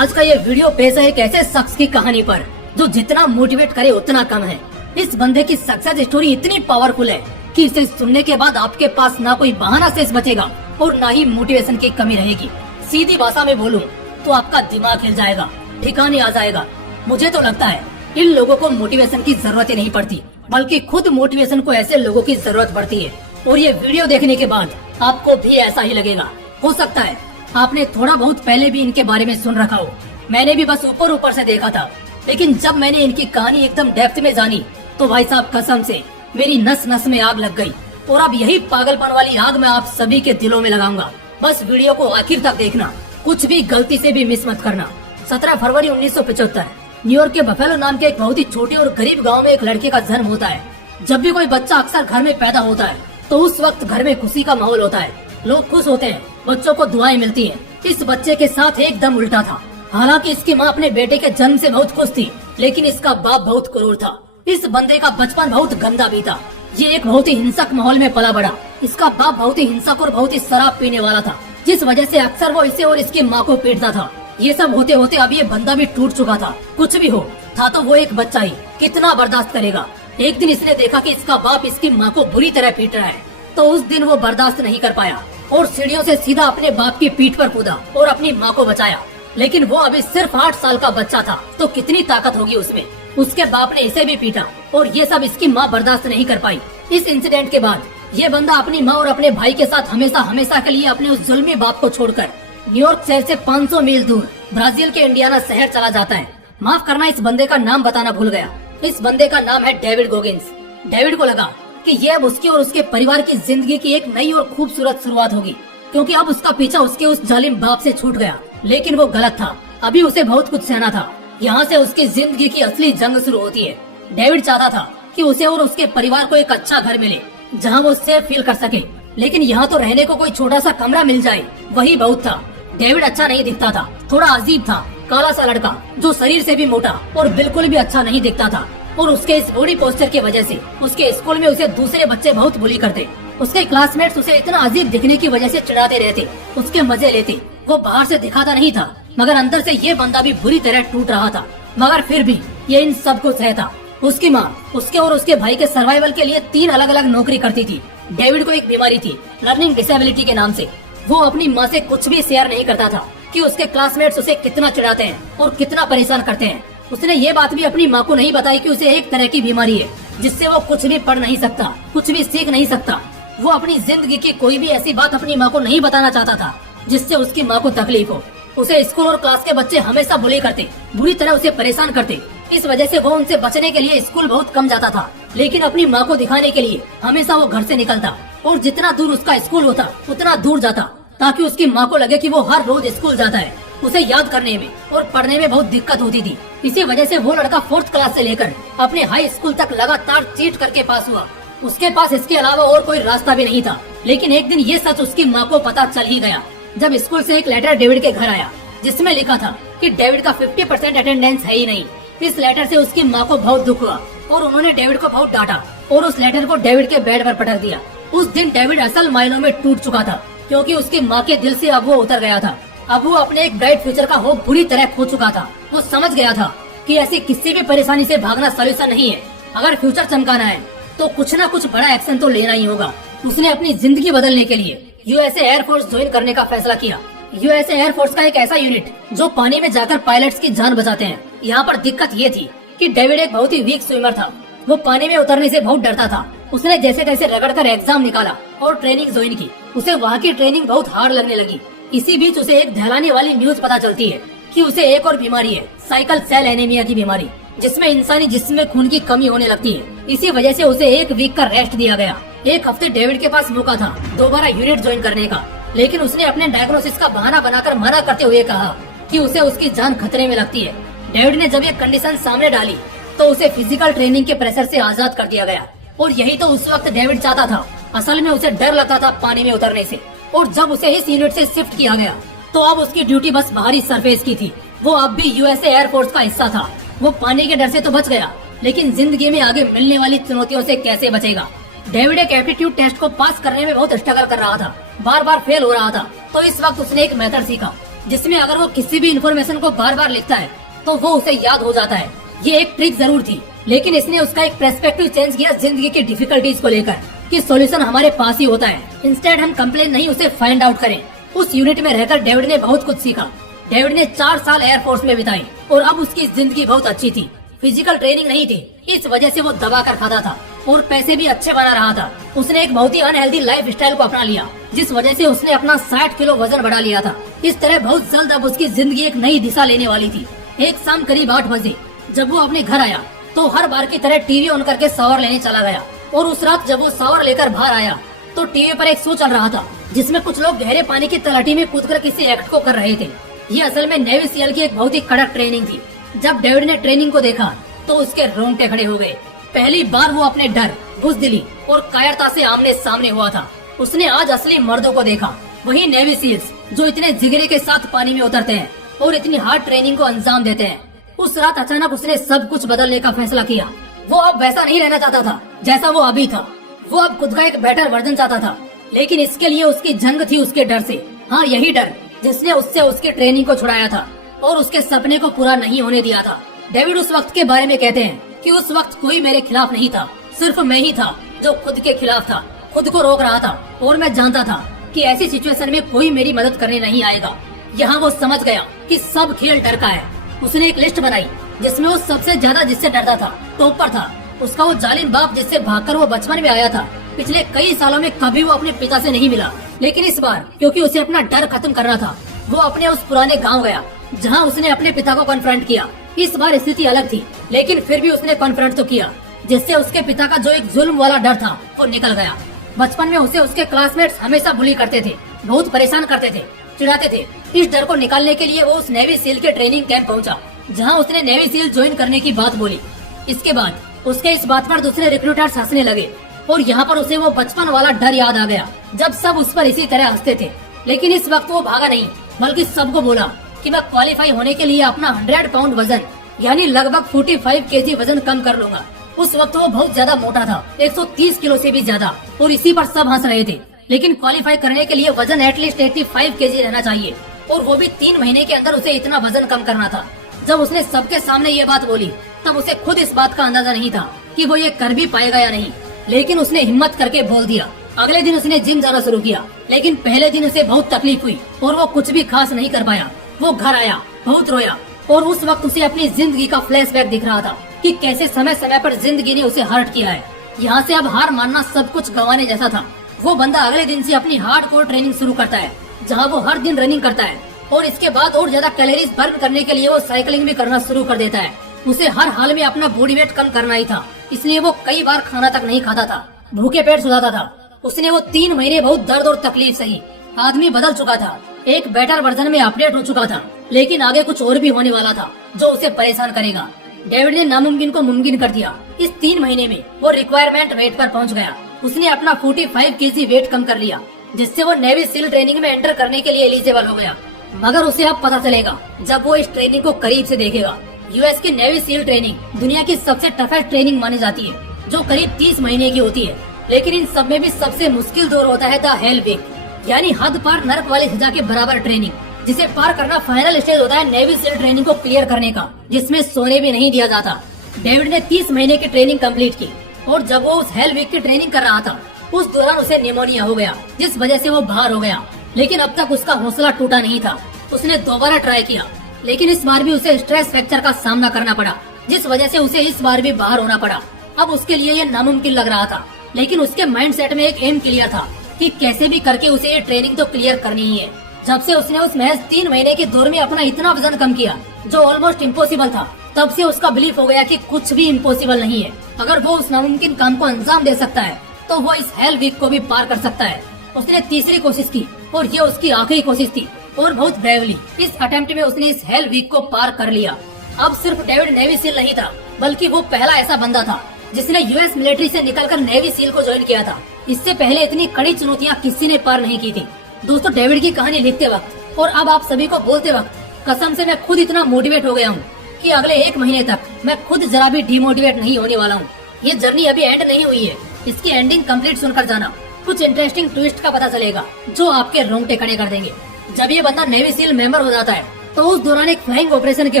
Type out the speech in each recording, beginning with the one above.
आज का ये वीडियो पेश है एक ऐसे शख्स की कहानी पर जो जितना मोटिवेट करे उतना कम है। इस बंदे की सक्सेस स्टोरी इतनी पावरफुल है कि इसे सुनने के बाद आपके पास ना कोई बहाना शेष बचेगा और ना ही मोटिवेशन की कमी रहेगी। सीधी भाषा में बोलूं तो आपका दिमाग हिल जाएगा, ठिकाने आ जाएगा। मुझे तो लगता है इन लोगों को मोटिवेशन की जरूरत ही नहीं पड़ती, बल्कि खुद मोटिवेशन को ऐसे लोगों की जरूरत पड़ती है। और ये वीडियो देखने के बाद आपको भी ऐसा ही लगेगा। हो सकता है आपने थोड़ा बहुत पहले भी इनके बारे में सुन रखा हो। मैंने भी बस ऊपर ऊपर से देखा था, लेकिन जब मैंने इनकी कहानी एकदम डेप्थ में जानी तो भाई साहब कसम से मेरी नस नस में आग लग गई। और अब यही पागलपन वाली आग मैं आप सभी के दिलों में लगाऊंगा। बस वीडियो को आखिर तक देखना, कुछ भी गलती से भी मिस मत करना। 17 फरवरी 1975 न्यूयॉर्क के बफेलो नाम के एक बहुत ही छोटे और गरीब गांव में एक लड़के का जन्म होता है। जब भी कोई बच्चा अक्सर घर में पैदा होता है तो उस वक्त घर में खुशी का माहौल होता है, लोग खुश होते हैं, बच्चों को दुआएं मिलती हैं। इस बच्चे के साथ एकदम उल्टा था। हालांकि इसकी माँ अपने बेटे के जन्म से बहुत खुश थी, लेकिन इसका बाप बहुत क्रूर था। इस बंदे का बचपन बहुत गंदा बीता। ये एक बहुत ही हिंसक माहौल में पला बड़ा। इसका बाप बहुत ही हिंसक और बहुत ही शराब पीने वाला था, जिस वजह से अक्सर वो इसे और इसकी माँ को पीटता था। ये सब होते होते अब ये बंदा भी टूट चुका था। कुछ भी हो था तो वो एक बच्चा ही, कितना बर्दाश्त करेगा। एक दिन इसने देखा कि इसका बाप इसकी माँ को बुरी तरह पीट रहा है, तो उस दिन वो बर्दाश्त नहीं कर पाया और सीढ़ियों से सीधा अपने बाप की पीठ पर कूदा और अपनी माँ को बचाया। लेकिन वो अभी सिर्फ 8 साल का बच्चा था, तो कितनी ताकत होगी उसमें। उसके बाप ने इसे भी पीटा और ये सब इसकी माँ बर्दाश्त नहीं कर पाई। इस इंसिडेंट के बाद ये बंदा अपनी माँ और अपने भाई के साथ हमेशा हमेशा के लिए अपने उस जुल्मी बाप को छोड़कर न्यूयॉर्क शहर से 500 मील दूर ब्राजील के इंडियाना शहर चला जाता है। माफ करना, इस बंदे का नाम बताना भूल गया। इस बंदे का नाम है डेविड गोगिंस। डेविड को लगा कि ये अब उसके और उसके परिवार की जिंदगी की एक नई और खूबसूरत शुरुआत होगी, क्योंकि अब उसका पीछा उसके उस जालिम बाप से छूट गया। लेकिन वो गलत था। अभी उसे बहुत कुछ सहना था। यहाँ से उसकी जिंदगी की असली जंग शुरू होती है। डेविड चाहता था कि उसे और उसके परिवार को एक अच्छा घर मिले, जहाँ वो सेफ फील कर सके। लेकिन यहाँ तो रहने को कोई छोटा सा कमरा मिल जाए, वही बहुत था। डेविड अच्छा नहीं दिखता था, थोड़ा अजीब था, काला सा लड़का जो शरीर से भी मोटा और बिल्कुल भी अच्छा नहीं दिखता था। और उसके इस बॉडी पोस्चर की वजह से उसके स्कूल में उसे दूसरे बच्चे बहुत बुली करते। उसके क्लासमेट्स उसे इतना अजीब दिखने की वजह से चिढ़ाते रहते, उसके मजे लेते। वो बाहर से दिखाता नहीं था, मगर अंदर से ये बंदा भी बुरी तरह टूट रहा था। मगर फिर भी ये इन सब को सहता। उसकी माँ उसके और उसके भाई के सर्वाइवल के लिए 3 अलग अलग नौकरी करती थी। डेविड को एक बीमारी थी, लर्निंग डिसेबिलिटी के नाम से। वो अपनी माँ से कुछ भी शेयर नहीं करता था कि उसके क्लासमेट्स उसे कितना चिढ़ाते हैं और कितना परेशान करते हैं। उसने ये बात भी अपनी माँ को नहीं बताई कि उसे एक तरह की बीमारी है, जिससे वो कुछ भी पढ़ नहीं सकता, कुछ भी सीख नहीं सकता। वो अपनी जिंदगी की कोई भी ऐसी बात अपनी माँ को नहीं बताना चाहता था जिससे उसकी माँ को तकलीफ हो। उसे स्कूल और क्लास के बच्चे हमेशा बुली करते, बुरी तरह उसे परेशान करते। इस वजह से वो उनसे बचने के लिए स्कूल बहुत कम जाता था। लेकिन अपनी माँ को दिखाने के लिए हमेशा वो घर से निकलता और जितना दूर उसका स्कूल होता उतना दूर जाता, ताकि उसकी माँ को लगे कि वो हर रोज स्कूल जाता है। उसे याद करने में और पढ़ने में बहुत दिक्कत होती थी। इसी वजह से वो लड़का 4th क्लास से लेकर अपने हाई स्कूल तक लगातार चीट करके पास हुआ। उसके पास इसके अलावा और कोई रास्ता भी नहीं था। लेकिन एक दिन ये सच उसकी माँ को पता चल ही गया, जब स्कूल से एक लेटर डेविड के घर आया, जिसमें लिखा था कि डेविड का 50% अटेंडेंस है ही नहीं। इस लेटर से उसकी माँ को बहुत दुख हुआ और उन्होंने डेविड को बहुत डांटा और उस लेटर को डेविड के बेड पर पटक दिया। उस दिन डेविड असल मायनों में टूट चुका था, क्योंकि उसकी माँ के दिल से अब वो उतर गया था। अब वो अपने एक ब्राइट फ्यूचर का होप बुरी तरह खो चुका था। वो समझ गया था कि ऐसी किसी भी परेशानी से भागना सोल्यूशन नहीं है। अगर फ्यूचर चमकाना है तो कुछ न कुछ बड़ा एक्शन तो लेना ही होगा। उसने अपनी जिंदगी बदलने के लिए यूएसए एयरफोर्स ज्वाइन करने का फैसला किया। यूएसए एयरफोर्स का एक ऐसा यूनिट जो पानी में जाकर पायलट्स की जान बचाते हैं। यहाँ पर दिक्कत ये थी कि डेविड एक बहुत ही वीक स्विमर था। वो पानी में उतरने से बहुत डरता था। उसने जैसे तैसे रगड़कर एग्जाम निकाला और ट्रेनिंग ज्वाइन की। उसे वहाँ की ट्रेनिंग बहुत हार्ड लगने लगी। इसी बीच उसे एक दहलाने वाली न्यूज पता चलती है कि उसे एक और बीमारी है, साइकिल सेल एनीमिया की बीमारी, जिसमें इंसानी जिस्म में खून की कमी होने लगती है। इसी वजह से उसे 1 वीक का रेस्ट दिया गया। 1 हफ्ते डेविड के पास मौका था दोबारा यूनिट ज्वाइन करने का, लेकिन उसने अपने डायग्नोसिस का बहाना बनाकर मना करते हुए कहा कि उसे उसकी जान खतरे में लगती है। डेविड ने जब ये कंडीशन सामने डाली तो उसे फिजिकल ट्रेनिंग के प्रेशर से आजाद कर दिया गया। और यही तो उस वक्त डेविड चाहता था। असल में उसे डर लगता था पानी में उतरने से। और जब उसे इस यूनिट से शिफ्ट किया गया तो अब उसकी ड्यूटी बस बाहरी सरफेस की थी। वो अब भी यूएसए एयरफोर्स का हिस्सा था। वो पानी के डर से तो बच गया, लेकिन जिंदगी में आगे मिलने वाली चुनौतियों से कैसे बचेगा। डेविड एक एप्टीट्यूड टेस्ट को पास करने में बहुत स्ट्रगल कर रहा था, बार बार फेल हो रहा था। तो इस वक्त उसने एक मेथड सीखा जिसमें अगर वो किसी भी इन्फॉर्मेशन को बार बार लिखता है तो वो उसे याद हो जाता है। ये एक ट्रिक जरूर थी, लेकिन इसने उसका एक पर्सपेक्टिव चेंज किया जिंदगी की डिफिकल्टीज को लेकर कि सॉल्यूशन हमारे पास ही होता है। इंस्टेड हम कंप्लेन नहीं, उसे फाइंड आउट करें। उस यूनिट में रहकर डेविड ने बहुत कुछ सीखा। डेविड ने 4 साल एयरफोर्स में बिताई और अब उसकी जिंदगी बहुत अच्छी थी। फिजिकल ट्रेनिंग नहीं थी, इस वजह से वो दबा कर खाता था और पैसे भी अच्छे बना रहा था। उसने एक बहुत ही अनहेल्दी लाइफ स्टाइल को अपना लिया, जिस वजह से उसने अपना 60 किलो वजन बढ़ा लिया था। इस तरह बहुत जल्द अब उसकी जिंदगी एक नई दिशा लेने वाली थी। एक शाम करीब 8 बजे जब वो अपने घर आया तो हर बार की तरह टीवी ऑन करके शावर लेने चला गया। और उस रात जब वो शावर लेकर बाहर आया तो टीवी पर एक शो चल रहा था जिसमें कुछ लोग गहरे पानी की तलहटी में कूदकर किसी एक्ट को कर रहे थे। ये असल में नेवी सीएल की एक बहुत ही कड़क ट्रेनिंग थी। जब डेविड ने ट्रेनिंग को देखा तो उसके रोंगटे खड़े हो गए। पहली बार वो अपने डर, बुज़दिली और कायरता से आमने सामने हुआ था। उसने आज असली मर्दों को देखा, वही नेवी सील्स जो इतने जिगरे के साथ पानी में उतरते हैं और इतनी हार्ड ट्रेनिंग को अंजाम देते हैं। उस रात अचानक उसने सब कुछ बदलने का फैसला किया। वो अब वैसा नहीं रहना चाहता था जैसा वो अभी था। वो अब खुद का एक बेटर वर्जन चाहता था, लेकिन इसके लिए उसकी जंग थी उसके डर से। हाँ, यही डर जिसने उससे उसकी ट्रेनिंग को छुड़ाया था और उसके सपने को पूरा नहीं होने दिया था। डेविड उस वक्त के बारे में कहते हैं कि उस वक्त कोई मेरे खिलाफ नहीं था, सिर्फ मैं ही था जो खुद के खिलाफ था, खुद को रोक रहा था। और मैं जानता था कि ऐसी सिचुएशन में कोई मेरी मदद करने नहीं आएगा। यहाँ वो समझ गया कि सब खेल डर का है। उसने एक लिस्ट बनाई जिसमें वो सबसे ज्यादा जिससे डरता था टॉप पर था उसका वो जालिम बाप जिससे भागकर वो बचपन में आया था। पिछले कई सालों में कभी वो अपने पिता से नहीं मिला, लेकिन इस बार क्योंकि उसे अपना डर खत्म करना था, वो अपने उस पुराने गांव गया जहां उसने अपने पिता को कॉन्फ्रंट किया। इस बार स्थिति अलग थी, लेकिन फिर भी उसने कॉन्फ्रंट तो किया, जिससे उसके पिता का जो एक जुल्म वाला डर था वो निकल गया। बचपन में उसे उसके क्लासमेट्स हमेशा बुली करते थे, बहुत परेशान करते थे, चिढ़ाते थे। इस डर को निकालने के लिए वो उस नेवी सील के ट्रेनिंग कैंप पहुंचा, जहां उसने नेवी सील ज्वाइन करने की बात बोली। इसके बाद उसके इस बात पर दूसरे रिक्रूटर्स हंसने लगे और यहाँ पर उसे वो बचपन वाला डर याद आ गया जब सब उस पर इसी तरह हंसते थे। लेकिन इस वक्त वो भागा नहीं, बल्कि सबको बोला कि मैं क्वालिफाई होने के लिए अपना 100 पाउंड वजन यानी लगभग 45 केजी वजन कम कर लूंगा। उस वक्त वो बहुत ज्यादा मोटा था, 130 किलो से भी ज्यादा, और इसी पर सब हंस रहे थे। लेकिन क्वालिफाई करने के लिए वजन एटलीस्ट 85 केजी रहना चाहिए, और वो भी 3 महीने के अंदर उसे इतना वजन कम करना था। जब उसने सबके सामने ये बात बोली तब उसे खुद इस बात का अंदाजा नहीं था कि वो ये कर भी पाएगा या नहीं, लेकिन उसने हिम्मत करके बोल दिया। अगले दिन उसने जिम जाना शुरू किया, लेकिन पहले दिन उसे बहुत तकलीफ हुई और वो कुछ भी खास नहीं कर पाया। वो घर आया, बहुत रोया, और उस वक्त उसे अपनी जिंदगी का फ्लैशबैक दिख रहा था कि कैसे समय समय पर जिंदगी ने उसे हर्ट किया है। यहाँ से अब हार मानना सब कुछ गंवाने जैसा था। वो बंदा अगले दिन से अपनी हार्डकोर ट्रेनिंग शुरू करता है, जहाँ वो हर दिन रनिंग करता है, और इसके बाद और ज्यादा कैलोरीज बर्न करने के लिए वो साइकिलिंग भी करना शुरू कर देता है। उसे हर हाल में अपना बॉडी वेट कम करना ही था, इसलिए वो कई बार खाना तक नहीं खाता था, भूखे पेट सुलाता था। उसने वो 3 महीने बहुत दर्द और तकलीफ सही। आदमी बदल चुका था, एक बेटर वर्जन में अपडेट हो चुका था, लेकिन आगे कुछ और भी होने वाला था जो उसे परेशान करेगा। डेविड ने नामुमकिन को मुमकिन कर दिया। इस 3 महीने में वो रिक्वायरमेंट वेट पर पहुंच गया। उसने अपना 45 केजी वेट कम कर लिया, जिससे वो नेवी सील ट्रेनिंग में एंटर करने के लिए एलिजिबल हो गया। मगर उसे अब पता चलेगा जब वो इस ट्रेनिंग को करीब से देखेगा। यूएस की नेवी सील ट्रेनिंग दुनिया की सबसे टफेस्ट ट्रेनिंग मानी जाती है, जो करीब 30 महीने की होती है। लेकिन इन सब में भी सबसे मुश्किल दौर होता है द हेल वीक, यानी हद पार नरक वाली सजा के बराबर ट्रेनिंग, जिसे पार करना फाइनल स्टेज होता है नेवी सील ट्रेनिंग को क्लियर करने का, जिसमें सोने भी नहीं दिया जाता। डेविड ने 30 महीने की ट्रेनिंग कंप्लीट की, और जब वो उस हेल वीक की ट्रेनिंग कर रहा था उस दौरान उसे निमोनिया हो गया, जिस वजह से वो बाहर हो गया। लेकिन अब तक उसका हौसला टूटा नहीं था। उसने दोबारा ट्राई किया, लेकिन इस बार भी उसे स्ट्रेस फ्रैक्चर का सामना करना पड़ा, जिस वजह से उसे इस बार भी बाहर होना पड़ा। अब उसके लिए ये नामुमकिन लग रहा था, लेकिन उसके माइंड सेट में एक एम क्लियर था कि कैसे भी करके उसे ये ट्रेनिंग तो क्लियर करनी ही है। जब से उसने उस महज 3 महीने के दौर में अपना इतना वजन कम किया जो ऑलमोस्ट इम्पॉसिबल था, तब से उसका बिलीफ हो गया कि कुछ भी इम्पॉसिबल नहीं है। अगर वो उस नामुमकिन काम को अंजाम दे सकता है तो वो इस हेल वीक को भी पार कर सकता है। उसने तीसरी कोशिश की और ये उसकी आखिरी कोशिश थी, और बहुत ब्रेवली इस अटेम्प्ट में उसने इस हेल वीक को पार कर लिया। अब सिर्फ डेविड नेवी सील नहीं था, बल्कि वो पहला ऐसा बंदा था जिसने यूएस मिलिट्री से निकलकर नेवी सील को ज्वाइन किया था। इससे पहले इतनी कड़ी चुनौतियां किसी ने पार नहीं की थी। दोस्तों, डेविड की कहानी लिखते वक्त और अब आप सभी को बोलते वक्त कसम से मैं खुद इतना मोटिवेट हो गया हूँ कि अगले 1 महीने तक मैं खुद जरा भी डिमोटिवेट नहीं होने वाला हूँ। ये जर्नी अभी एंड नहीं हुई है, इसकी एंडिंग कंप्लीट सुनकर जाना। कुछ इंटरेस्टिंग ट्विस्ट का पता चलेगा जो आपके रोंगटे खड़े कर देंगे। जब ये बंदा नेवी सील मेंबर हो जाता है तो उस दौरान एक फ्लाइंग ऑपरेशन के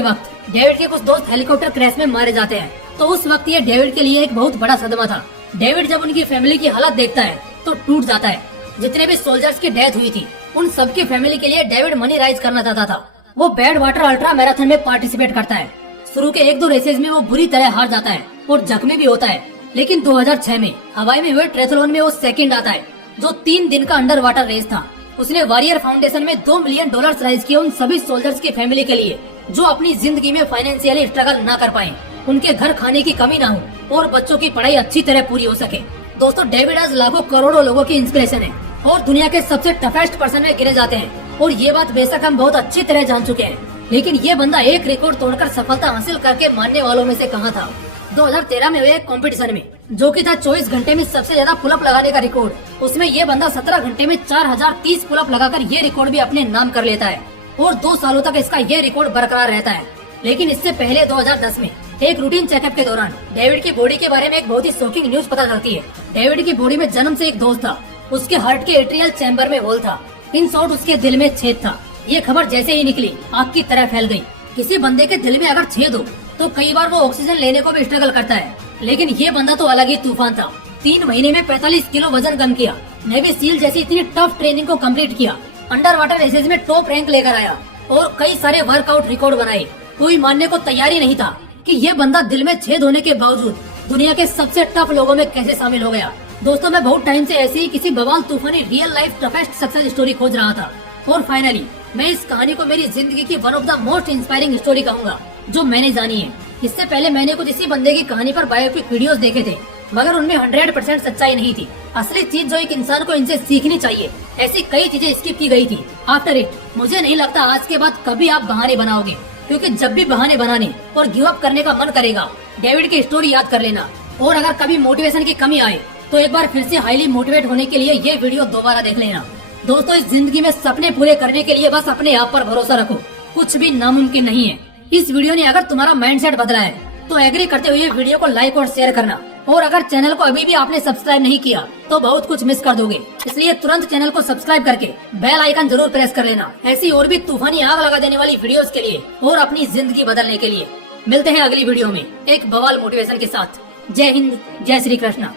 वक्त डेविड के कुछ दोस्त हेलीकॉप्टर क्रैश में मारे जाते हैं। तो उस वक्त ये डेविड के लिए एक बहुत बड़ा सदमा था। डेविड जब उनकी फैमिली की हालत देखता है तो टूट जाता है। जितने भी सोल्जर्स की डेथ हुई थी उन सबकी फैमिली के लिए डेविड मनी राइज करना चाहता था। वो बैड वाटर अल्ट्रा मैराथन में पार्टिसिपेट करता है। शुरू के 1-2 रेसेस में वो बुरी तरह हार जाता है और जख्मी भी होता है, लेकिन 2006 में हवाई में हुए ट्रेथलॉन में वो सेकंड आता है, जो 3 दिन का अंडर वाटर रेस था। उसने वॉरियर फाउंडेशन में $2 मिलियन राइज किए उन सभी सोल्जर्स की फैमिली के लिए जो अपनी जिंदगी में फाइनेंशियली स्ट्रगल ना कर पाए, उनके घर खाने की कमी ना हो और बच्चों की पढ़ाई अच्छी तरह पूरी हो सके। दोस्तों, डेविड आज लाखों करोड़ों लोगों की इंस्पिरेशन है और दुनिया के सबसे टफेस्ट पर्सन में गिने जाते हैं। और ये बात बेशक हम बहुत अच्छी तरह जान चुके हैं, लेकिन ये बंदा एक रिकॉर्ड तोड़कर सफलता हासिल करके मानने वालों में से कहा था। 2013 में हुए एक कंपटीशन में, जो कि था 24 घंटे में सबसे ज्यादा पुलअप लगाने का रिकॉर्ड, उसमें ये बंदा 17 घंटे में 4030 पुलअप लगाकर ये रिकॉर्ड भी अपने नाम कर लेता है और 2 सालों तक इसका ये रिकॉर्ड बरकरार रहता है। लेकिन इससे पहले 2010 में एक रूटीन चेकअप के दौरान डेविड की बॉडी के बारे में एक बहुत ही शॉकिंग न्यूज पता चलती है। डेविड की बॉडी में जन्म से एक दोष था, उसके हार्ट के एट्रियल चैम्बर में होल था, इन शॉर्ट उसके दिल में छेद था। ये खबर जैसे ही निकली आग की तरह फैल गई। किसी बंदे के दिल में अगर छेद हो तो कई बार वो ऑक्सीजन लेने को भी स्ट्रगल करता है, लेकिन ये बंदा तो अलग ही तूफान था। 3 महीने में 45 किलो वजन कम किया, नेवी सील जैसी इतनी टफ ट्रेनिंग को कंप्लीट किया, अंडर वाटर रेसेस में टॉप रैंक लेकर आया और कई सारे वर्कआउट रिकॉर्ड बनाए। कोई मानने को तैयार ही नहीं था कि ये बंदा दिल में छेद होने के बावजूद दुनिया के सबसे टफ लोगों में कैसे शामिल हो गया। दोस्तों, मैं बहुत टाइम से ऐसी ही किसी बवाल तूफानी real life toughest success story खोज रहा था और फाइनली मैं इस कहानी को मेरी जिंदगी की one of the most inspiring story कहूँगा जो मैंने जानी है। इससे पहले मैंने कुछ इसी बंदे की कहानी पर बायोपिक वीडियोस देखे थे, मगर उनमें 100% सच्चाई नहीं थी। असली चीज जो एक इंसान को इनसे सीखनी चाहिए, ऐसी कई चीजें स्किप की गई थी। आफ्टर इट मुझे नहीं लगता आज के बाद कभी आप बहाने बनाओगे, क्योंकि जब भी बहाने बनाने और गिव अप करने का मन करेगा, डेविड की स्टोरी याद कर लेना। और अगर कभी मोटिवेशन की कमी आए तो एक बार फिर से हाईली मोटिवेट होने के लिए ये वीडियो दोबारा देख लेना। दोस्तों, इस जिंदगी में सपने पूरे करने के लिए बस अपने आप पर भरोसा रखो, कुछ भी नामुमकिन नहीं है। इस वीडियो ने अगर तुम्हारा माइंडसेट बदला है तो एग्री करते हुए वीडियो को लाइक और शेयर करना, और अगर चैनल को अभी भी आपने सब्सक्राइब नहीं किया तो बहुत कुछ मिस कर दोगे, इसलिए तुरंत चैनल को सब्सक्राइब करके बेल आइकन जरूर प्रेस कर लेना, ऐसी और भी तूफानी आग लगा देने वाली वीडियोस के लिए और अपनी जिंदगी बदलने के लिए। मिलते हैं अगली वीडियो में एक बवाल मोटिवेशन के साथ। जय हिंद, जय श्री कृष्णा।